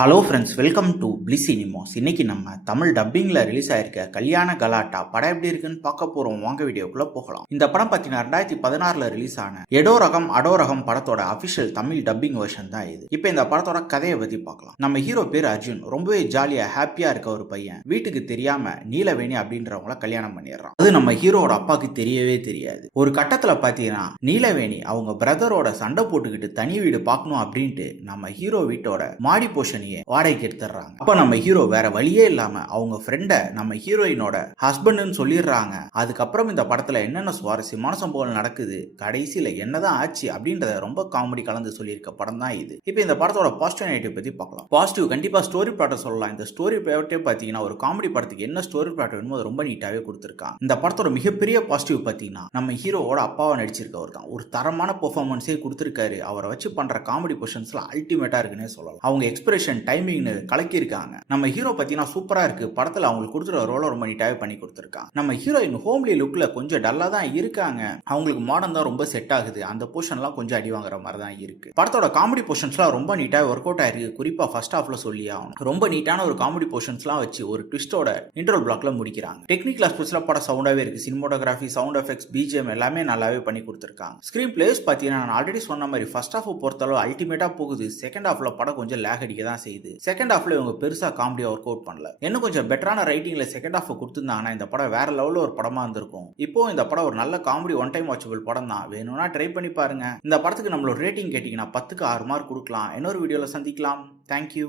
Hello friends, welcome to bliss cinemas. இன்னைக்கு நம்ம Tamil டப்பிங்ல release ஆயிருக்க கல்யாண கலாட்டா படம் எப்படி இருக்குன்னு பார்க்க போறோம். வாங்க வீடியோக்குள்ள போகலாம். இந்த படம் பார்த்தீங்கன்னா 2016 ரிலீஸ் ஆன அடோரகம் படத்தோட அபிஷியல் தமிழ் டப்பிங் வெர்ஷன் தான் இது. இப்போ இந்த படத்தோட கதையை பத்தி பார்க்கலாம். நம்ம ஹீரோ பேர் அர்ஜுன். ரொம்பவே ஜாலியா ஹாப்பியா இருக்க ஒரு பையன் வீட்டுக்கு தெரியாம நீலவேணி அப்படின்றவங்கள கல்யாணம் பண்ணிடுறான். அது நம்ம ஹீரோட அப்பாவுக்கு தெரியவே தெரியாது. ஒரு கட்டத்துல பாத்தீங்கன்னா நீலவேணி அவங்க பிரதரோட சண்டை போட்டுக்கிட்டு தனி வீடு பார்க்கணும் அப்படின்ட்டு நம்ம ஹீரோ வீட்டோட மாடி போர்ஷன் வாடகைக்கு எடுத்துறாங்க. அப்ப நம்ம ஹீரோ வேற வழியே இல்லாம அவங்க ஃப்ரெண்ட நம்ம ஹீரோயினோட ஹஸ்பண்ட்னு சொல்லிடுறாங்க. அதுக்கப்புறம் இந்த படத்துல என்னென்ன சுவாரஸ்யமான சம்பவங்கள் நடக்குது, கடைசியில என்னதான் ஆச்சு அப்படின்றத ரொம்ப காமெடி கலந்து சொல்லியிருக்க படம் தான் இது. இப்போ இந்த படத்தோட பாசிட்டிவ் நெகட்டிவ் பத்தி பார்க்கலாம். பாசிட்டிவ் கண்டிப்பா ஸ்டோரி பிளாட்டை சொல்லலாம். இந்த ஸ்டோரி பிளாட்டே பாத்தீங்கன்னா ஒரு காமெடி படத்துக்கு என்ன ஸ்டோரி பிளாட் வேணுமோ அது ரொம்ப நீட்டாவே கொடுத்திருக்காங்க. இந்த படத்தோட மிகப்பெரிய பாசிட்டிவ் பாத்தீங்கன்னா நம்ம ஹீரோவோட அப்பாவை நடிச்சிருக்கவர் தான். ஒரு தரமான பெர்ஃபார்மன்ஸே கொடுத்திருக்காரு. அவரை வச்சு பண்ற காமெடி பொசிஷன்ஸ்லாம் அல்டிமேட்டா இருக்குன்னே சொல்லலாம். அவங்க எக்ஸ்பிரஷன் டைமிங்னு கலக்கியிருக்காங்க. நம்ம ஹீரோ பார்த்தீங்கன்னா சூப்பரா இருக்கு. படத்துல அவங்களுக்கு கொடுத்துற ரோலை ரொம்ப நீட்டாவே பண்ணி கொடுத்துருக்காங்க. நம்ம ஹீரோயின் ஹோம்லி லுக்ல கொஞ்சம் டல்லா தான் இருக்காங்க. அவங்களுக்கு மாடர்ன் தான் ரொம்ப செட் ஆகுது. அந்த போர்ஷன்லாம் கொஞ்சம் அடி வாங்குற மாதிரி தான் இருக்கு. படத்தோட காமெடி போர்ஷன்ஸ்லாம் ரொம்ப நீட்டாக ஒர்க் அவுட் ஆயிருக்கு. குறிப்பா ஃபர்ஸ்ட் ஹாஃப்ல சொல்லி ஆகணும். ரொம்ப நீட்டான ஒரு காமெடி போர்ஷன்ஸ்லாம் வச்சு ஒரு ட்விஸ்டோட இன்ட்ரோல் பிளாக்ல முடிக்கிறாங்க. டெக்னிக்கல் ஆஸ்பெக்ட்ஸ்ல படம் சவுண்டாவே இருக்கு. சினிமோட்டோகிராஃபி, சவுண்ட் எஃபெக்ட்ஸ், பிஜிஎம் எல்லாமே நல்லாவே பண்ணி கொடுத்துருக்காங்க. ஸ்கிரீன் பிளேஸ் பார்த்தீங்கன்னா நான் ஆல்ரெடி சொன்ன மாதிரி ஃபர்ஸ்ட் ஹாஃப் பொறுத்தளவு அல்டிமேட்டா போகுது. செகண்ட் ஹாஃப்ல படம் கொஞ்சம் லேக் அடிக்க தான் செய்யுது. செகண்ட் ஹாஃப்ல இவங்க பெருசா காமெடியா ஒர்க் அவுட் பண்ணல. இன்னும் கொஞ்சம் பெட்டரான ரைட்டிங்ல செகண்ட் ஹாஃப் கொடுத்திருந்தாங்கன்னா இந்த படம் வேற லெவல்ல ஒரு படமா இருந்திருக்கும். இப்போ இந்த படம் ஒரு நல்ல காமெடி ஒன் டைம் வாட்சபிள் படம் தான். வேணும்னா ட்ரை பண்ணி பாருங்க. இந்த படத்துக்கு நம்மளோட ரேட்டிங் கேட்டீங்கன்னா 10க்கு 6 மார்க் கொடுக்கலாம். இன்னொரு வீடியோல சந்திக்கலாம். தேங்க்யூ.